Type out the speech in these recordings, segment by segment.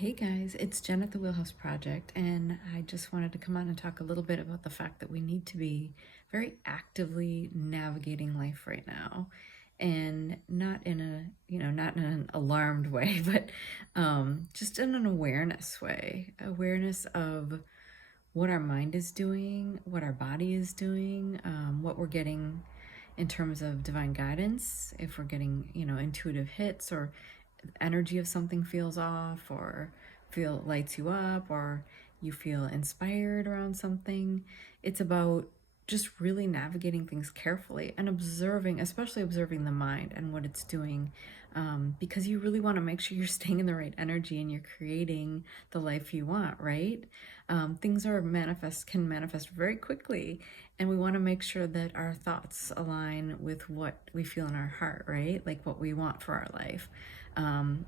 Hey guys, it's Jen at the Wheelhouse Project, and I just wanted to come on and talk a little bit about the fact that we need to be very actively navigating life right now, and not in not in an alarmed way, but just in an awareness way, awareness of what our mind is doing, what our body is doing, what we're getting in terms of divine guidance, if we're getting, intuitive hits or energy of something feels off or feel lights you up or you feel inspired around something. It's about just really navigating things carefully and observing, especially observing the mind and what it's doing, because you really want to make sure you're staying in the right energy and you're creating the life you want, right? Things can manifest very quickly, and we want to make sure that our thoughts align with what we feel in our heart, right? Like what we want for our life. And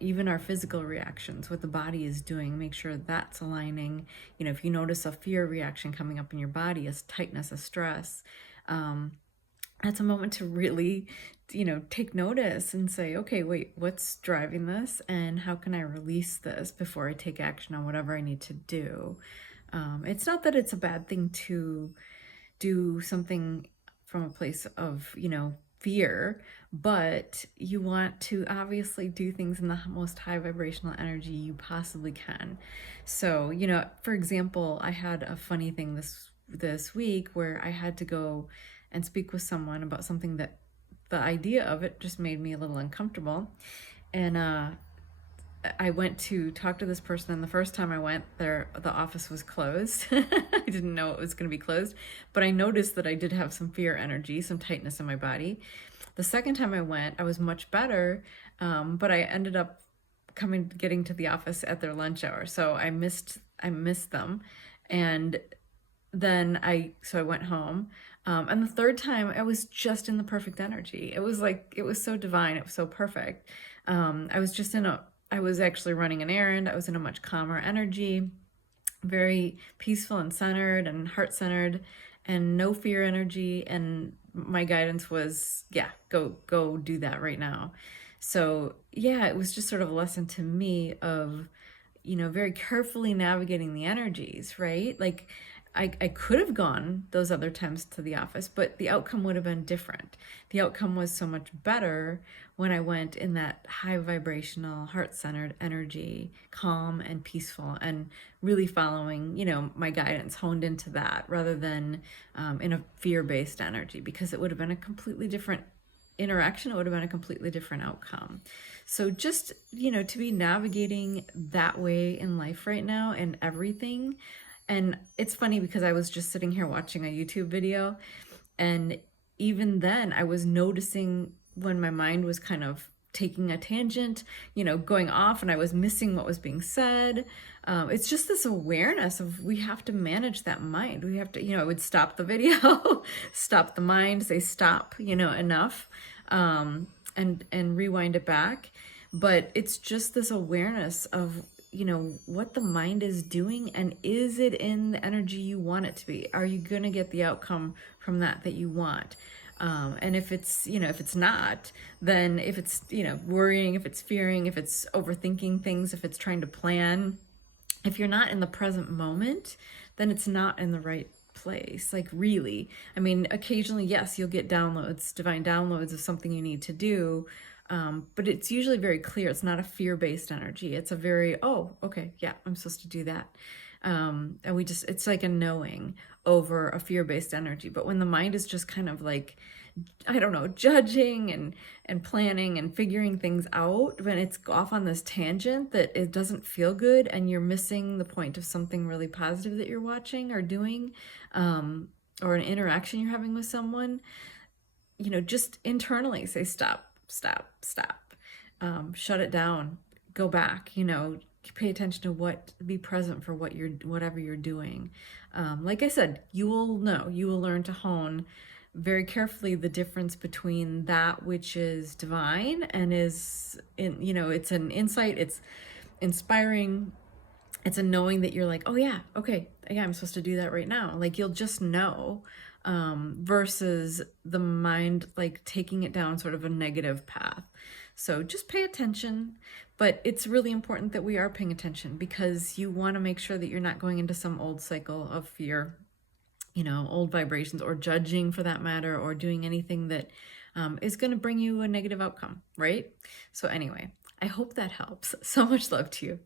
even our physical reactions, what the body is doing, make sure that's aligning. If you notice a fear reaction coming up in your body, a tightness, a stress, that's a moment to really, take notice and say, okay, wait, what's driving this, and how can I release this before I take action on whatever I need to do. It's not that it's a bad thing to do something from a place of, fear, but you want to obviously do things in the most high vibrational energy you possibly can. So, for example, I had a funny thing this week where I had to go and speak with someone about something that the idea of it just made me a little uncomfortable. And I went to talk to this person, and the first time I went there, the office was closed. I didn't know it was going to be closed, but I noticed that I did have some fear energy, some tightness in my body. The second time I went, I was much better, but I ended up getting to the office at their lunch hour, so I missed them, and then I went home. And the third time, I was just in the perfect energy. It was so divine. It was so perfect. I was actually running an errand. I was in a much calmer energy, very peaceful and centered and heart-centered, and no fear energy. And my guidance was, yeah, go do that right now. So yeah, it was just sort of a lesson to me of, very carefully navigating the energies, right? Like I could have gone those other times to the office, but the outcome would have been different. The outcome was so much better when I went in that high vibrational, heart-centered energy, calm and peaceful, and really following, my guidance, honed into that rather than in a fear-based energy, because it would have been a completely different interaction. It would have been a completely different outcome. So just, to be navigating that way in life right now and everything. And it's funny because I was just sitting here watching a YouTube video, and even then I was noticing when my mind was kind of taking a tangent, going off, and I was missing what was being said. It's just this awareness of, we have to manage that mind. We have to, I would stop the video, stop the mind, say stop, enough, and rewind it back. But it's just this awareness of, what the mind is doing, and is it in the energy you want it to be? Are you going to get the outcome from that you want? And if it's not, then if it's, worrying, if it's fearing, if it's overthinking things, if it's trying to plan, if you're not in the present moment, then it's not in the right place. Like, really, I mean, occasionally, yes, you'll get downloads, divine downloads of something you need to do. But it's usually very clear. It's not a fear-based energy. It's a very, oh, okay, yeah, I'm supposed to do that. And it's like a knowing over a fear-based energy. But when the mind is just kind of like, I don't know, judging and planning and figuring things out, when it's off on this tangent that it doesn't feel good, and you're missing the point of something really positive that you're watching or doing, or an interaction you're having with someone, just internally say stop. Shut it down, go back, pay attention to be present for whatever you're doing. Like I said, you will learn to hone very carefully the difference between that which is divine and it's an insight, it's inspiring, it's a knowing that you're like, oh yeah, okay, yeah, I'm supposed to do that right now. Like, you'll just know, versus the mind like taking it down sort of a negative path. So just pay attention, but it's really important that we are paying attention because you want to make sure that you're not going into some old cycle of fear, old vibrations, or judging for that matter, or doing anything that is going to bring you a negative outcome, right? So anyway, I hope that helps. So much love to you.